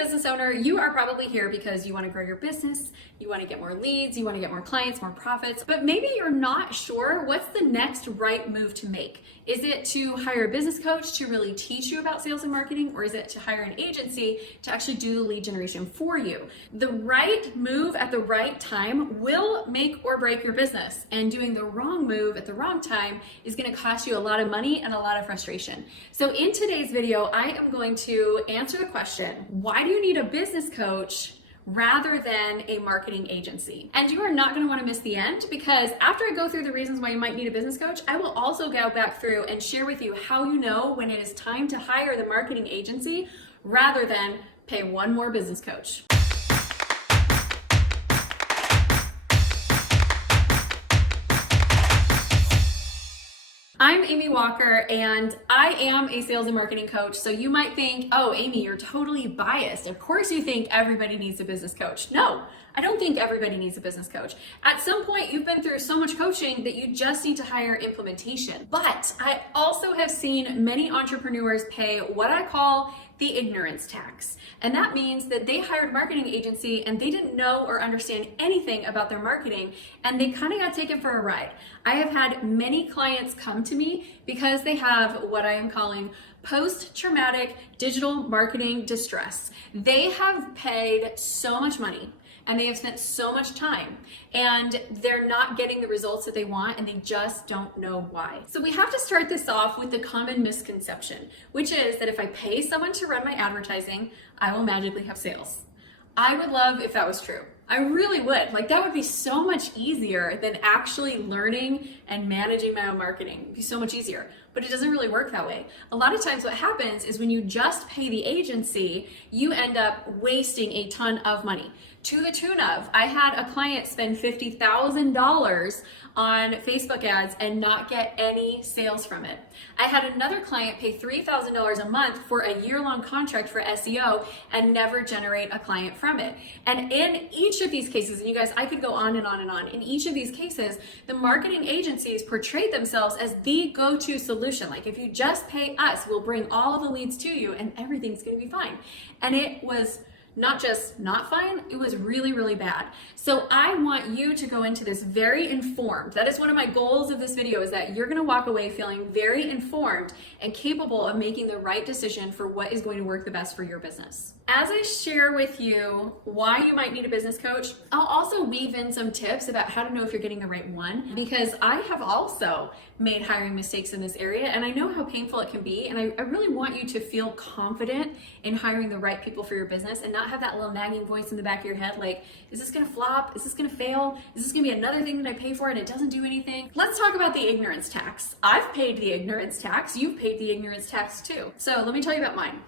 business owner, you are probably here because you want to grow your business, you want to get more leads, you want to get more clients, more profits, but maybe you're not sure what's the next right move to make. Is it to hire a business coach to really teach you about sales and marketing, or is it to hire an agency to actually do the lead generation for you? The right move at the right time will make or break your business, and doing the wrong move at the wrong time is going to cost you a lot of money and a lot of frustration. So in today's video, I am going to answer the question, why do you need a business coach rather than a marketing agency? And you are not going to want to miss the end, because after I go through the reasons why you might need a business coach, I will also go back through and share with you how you know when it is time to hire the marketing agency rather than pay one more business coach. I'm Amy Walker, and I am a sales and marketing coach. So you might think, oh, Amy, you're totally biased. Of course you think everybody needs a business coach. No, I don't think everybody needs a business coach. At some point, you've been through so much coaching that you just need to hire implementation. But I also have seen many entrepreneurs pay what I call the ignorance tax. And that means that they hired a marketing agency and they didn't know or understand anything about their marketing, and they kind of got taken for a ride. I have had many clients come to me because they have what I am calling post-traumatic digital marketing distress. They have paid so much money and they have spent so much time, and they're not getting the results that they want, and they just don't know why. So we have to start this off with the common misconception, which is that if I pay someone to run my advertising, I will magically have sales. I would love if that was true. I really would. Like, that would be so much easier than actually learning and managing my own marketing. It'd be so much easier, but it doesn't really work that way. A lot of times what happens is when you just pay the agency, you end up wasting a ton of money. To the tune of, I had a client spend $50,000 on Facebook ads and not get any sales from it. I had another client pay $3,000 a month for a year-long contract for SEO and never generate a client from it. And in each of these cases, and you guys, I could go on and on and on, in each of these cases, the marketing agencies portrayed themselves as the go-to solution. Like, if you just pay us, we'll bring all the leads to you and everything's gonna be fine. And it was not just not fine, it was really, really bad. So I want you to go into this very informed. That is one of my goals of this video, is that you're gonna walk away feeling very informed and capable of making the right decision for what is going to work the best for your business. As I share with you why you might need a business coach, I'll also weave in some tips about how to know if you're getting the right one, because I have also made hiring mistakes in this area, and I know how painful it can be, and I really want you to feel confident in hiring the right people for your business and not have that little nagging voice in the back of your head like, is this gonna flop? Is this gonna fail? Is this gonna be another thing that I pay for and it doesn't do anything? Let's talk about the ignorance tax. I've paid the ignorance tax. You've paid the ignorance tax too. So let me tell you about mine.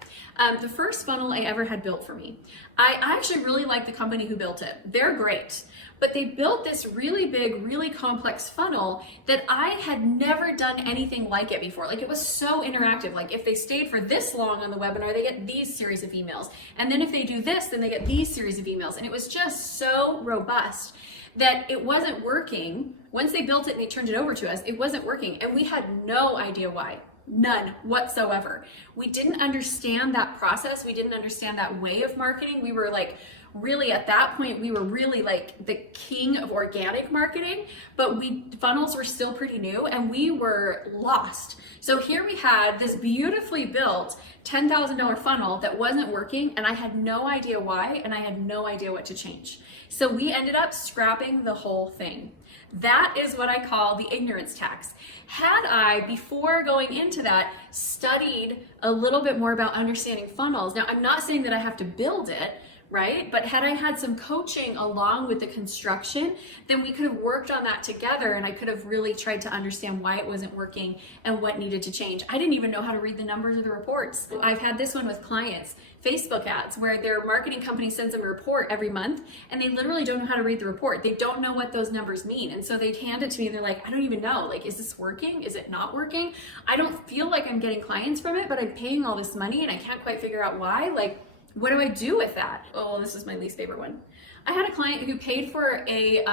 The first funnel I ever had built for me, I actually really like the company who built it. They're great. But they built this really big, really complex funnel that I had never done anything like it before. Like, it was so interactive. Like, if they stayed for this long on the webinar, they get these series of emails. And then if they do this, then they get these series of emails. And it was just so robust that it wasn't working. Once they built it and they turned it over to us, it wasn't working. And we had no idea why. None whatsoever. We didn't understand that process. We didn't understand that way of marketing. We were like, really at that point, we were really like the king of organic marketing, but funnels were still pretty new and we were lost. So here we had this beautifully built $10,000 funnel that wasn't working, and I had no idea why, and I had no idea what to change. So we ended up scrapping the whole thing. That is what I call the ignorance tax. Had I, before going into that, studied a little bit more about understanding funnels, now I'm not saying that I have to build it, right? But had I had some coaching along with the construction, then we could have worked on that together, and I could have really tried to understand why it wasn't working and what needed to change. I didn't even know how to read the numbers of the reports. I've had this one with clients, Facebook ads, where their marketing company sends them a report every month, and they literally don't know how to read the report. They don't know what those numbers mean. And so they'd hand it to me and they're like, I don't even know, like, is this working? Is it not working? I don't feel like I'm getting clients from it, but I'm paying all this money and I can't quite figure out why. Like, what do I do with that? Oh, this is my least favorite one. I had a client who paid for a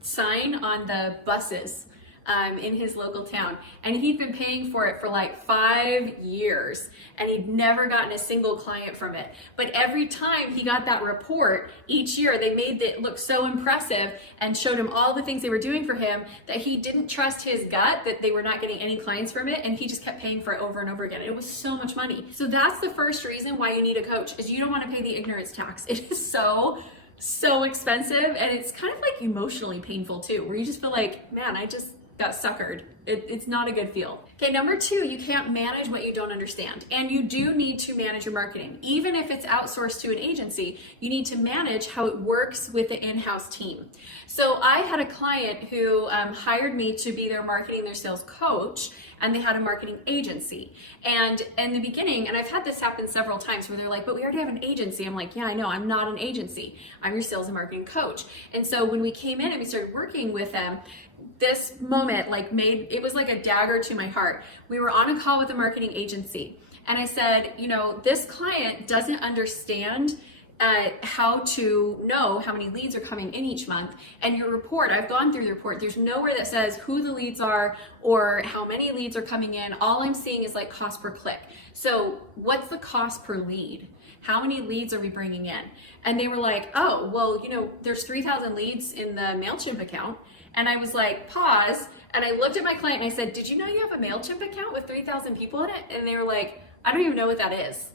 sign on the buses in his local town, and he'd been paying for it for like 5 years, and he'd never gotten a single client from it. But every time he got that report each year, they made it look so impressive and showed him all the things they were doing for him that he didn't trust his gut that they were not getting any clients from it, and he just kept paying for it over and over again. It was so much money. So that's the first reason why you need a coach, is you don't want to pay the ignorance tax. It is so expensive, and it's kind of like emotionally painful too, where you just feel like, man, I just got suckered. It's not a good feel. Okay, number 2, you can't manage what you don't understand. And you do need to manage your marketing. Even if it's outsourced to an agency, you need to manage how it works with the in-house team. So I had a client who hired me to be their marketing, their sales coach, and they had a marketing agency. And in the beginning, and I've had this happen several times where they're like, but we already have an agency. I'm like, yeah, I know, I'm not an agency. I'm your sales and marketing coach. And so when we came in and we started working with them, this moment it was like a dagger to my heart. We were on a call with a marketing agency, and I said, this client doesn't understand how to know how many leads are coming in each month. And your report, I've gone through the report, there's nowhere that says who the leads are or how many leads are coming in. All I'm seeing is like cost per click. So what's the cost per lead? How many leads are we bringing in? And they were like, oh, well, there's 3,000 leads in the MailChimp account. And I was like, pause. And I looked at my client and I said, did you know you have a MailChimp account with 3,000 people in it? And they were like, I don't even know what that is.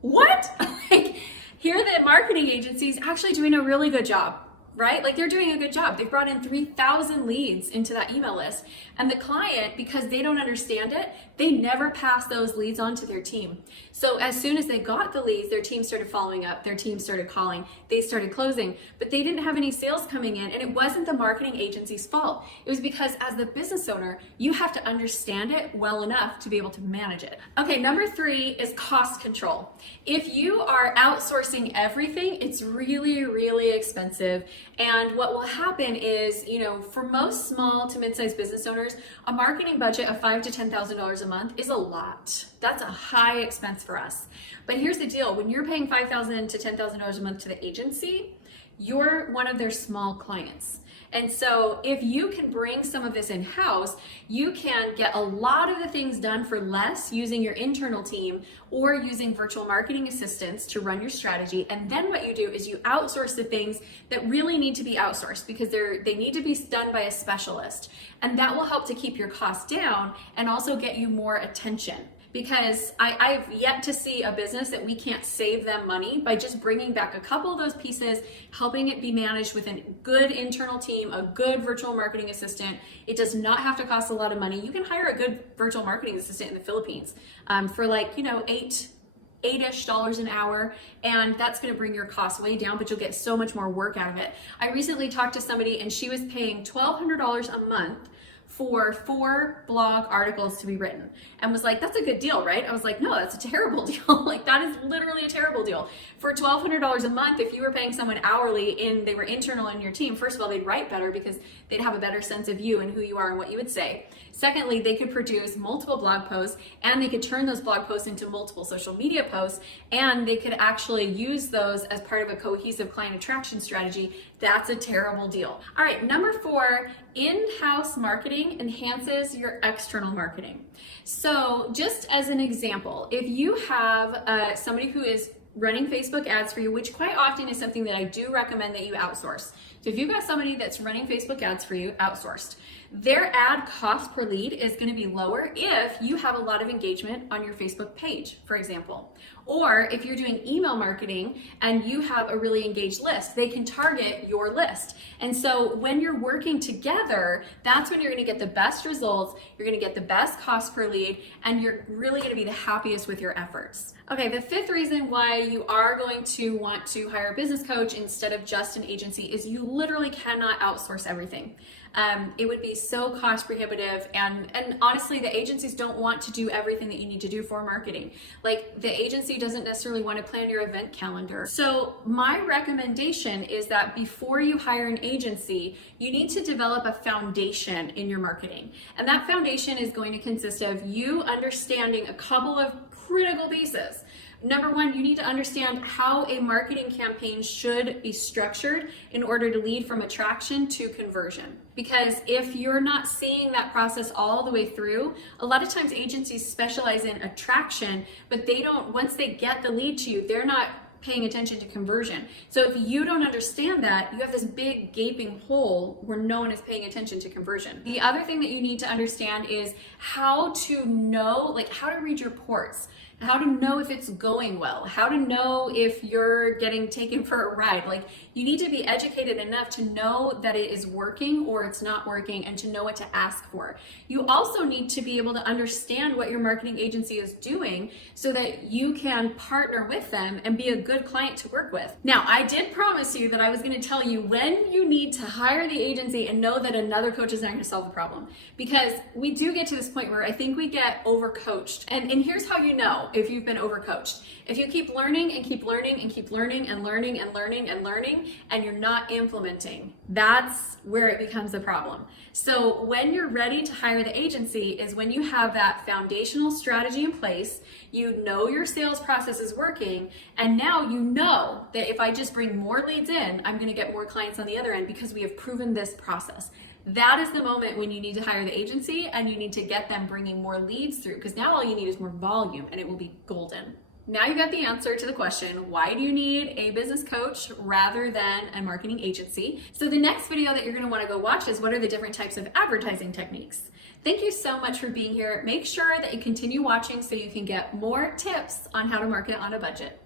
What? Here the marketing agency is actually doing a really good job, right? They're doing a good job. They brought in 3,000 leads into that email list. And the client, because they don't understand it, they never pass those leads on to their team. So as soon as they got the leads, their team started following up, their team started calling, they started closing, but they didn't have any sales coming in, and it wasn't the marketing agency's fault. It was because as the business owner, you have to understand it well enough to be able to manage it. Okay, number 3 is cost control. If you are outsourcing everything, it's really, really expensive. And what will happen is, for most small to mid-sized business owners, a marketing budget of $5,000 to $10,000 a month is a lot. That's a high expense for us. But here's the deal. When you're paying $5,000 to $10,000 a month to the agency, you're one of their small clients. And so if you can bring some of this in-house, you can get a lot of the things done for less using your internal team or using virtual marketing assistants to run your strategy. And then what you do is you outsource the things that really need to be outsourced because they need to be done by a specialist. And that will help to keep your costs down and also get you more attention. Because I've yet to see a business that we can't save them money by just bringing back a couple of those pieces, helping it be managed with a good internal team, a good virtual marketing assistant. It does not have to cost a lot of money. You can hire a good virtual marketing assistant in the Philippines for $8-ish an hour, and that's going to bring your costs way down, but you'll get so much more work out of it. I recently talked to somebody and she was paying $1,200 a month for 4 blog articles to be written, and was like, that's a good deal, right? I was like, no, that's a terrible deal. That is literally a terrible deal. For $1,200 a month, if you were paying someone hourly and they were internal in your team, first of all, they'd write better because they'd have a better sense of you and who you are and what you would say. Secondly, they could produce multiple blog posts, and they could turn those blog posts into multiple social media posts, and they could actually use those as part of a cohesive client attraction strategy. That's a terrible deal. All right, number 4, in-house marketing enhances your external marketing. So just as an example, if you have somebody who is running Facebook ads for you, which quite often is something that I do recommend that you outsource. So if you've got somebody that's running Facebook ads for you, outsourced, their ad cost per lead is going to be lower if you have a lot of engagement on your Facebook page, for example. Or if you're doing email marketing and you have a really engaged list, they can target your list. And so when you're working together, that's when you're going to get the best results, you're going to get the best cost per lead, and you're really going to be the happiest with your efforts. Okay, the 5th reason why you are going to want to hire a business coach instead of just an agency is you literally cannot outsource everything. It would be so cost prohibitive, and honestly, the agencies don't want to do everything that you need to do for marketing. The agency doesn't necessarily want to plan your event calendar. So my recommendation is that before you hire an agency, you need to develop a foundation in your marketing. And that foundation is going to consist of you understanding a couple of critical pieces. Number one, you need to understand how a marketing campaign should be structured in order to lead from attraction to conversion. Because if you're not seeing that process all the way through, a lot of times agencies specialize in attraction, but they don't, once they get the lead to you, they're not paying attention to conversion. So if you don't understand that, you have this big gaping hole where no one is paying attention to conversion. The other thing that you need to understand is how to know, like how to read your reports, how to know if it's going well, how to know if you're getting taken for a ride. Like you need to be educated enough to know that it is working or it's not working and to know what to ask for. You also need to be able to understand what your marketing agency is doing so that you can partner with them and be a good client to work with. Now, I did promise you that I was going to tell you when you need to hire the agency and know that another coach is not going to solve the problem, because we do get to this point where I think we get overcoached. And here's how you know if you've been overcoached. If you keep learning and keep learning and keep learning and learning and learning and learning and you're not implementing, that's where it becomes a problem. So when you're ready to hire the agency is when you have that foundational strategy in place, you know your sales process is working, and now you know that if I just bring more leads in, I'm going to get more clients on the other end because we have proven this process. That is the moment when you need to hire the agency and you need to get them bringing more leads through, because now all you need is more volume and it will be golden. Now you got the answer to the question, why do you need a business coach rather than a marketing agency? So the next video that you're going to want to go watch is what are the different types of advertising techniques. Thank you so much for being here. Make sure that you continue watching so you can get more tips on how to market on a budget.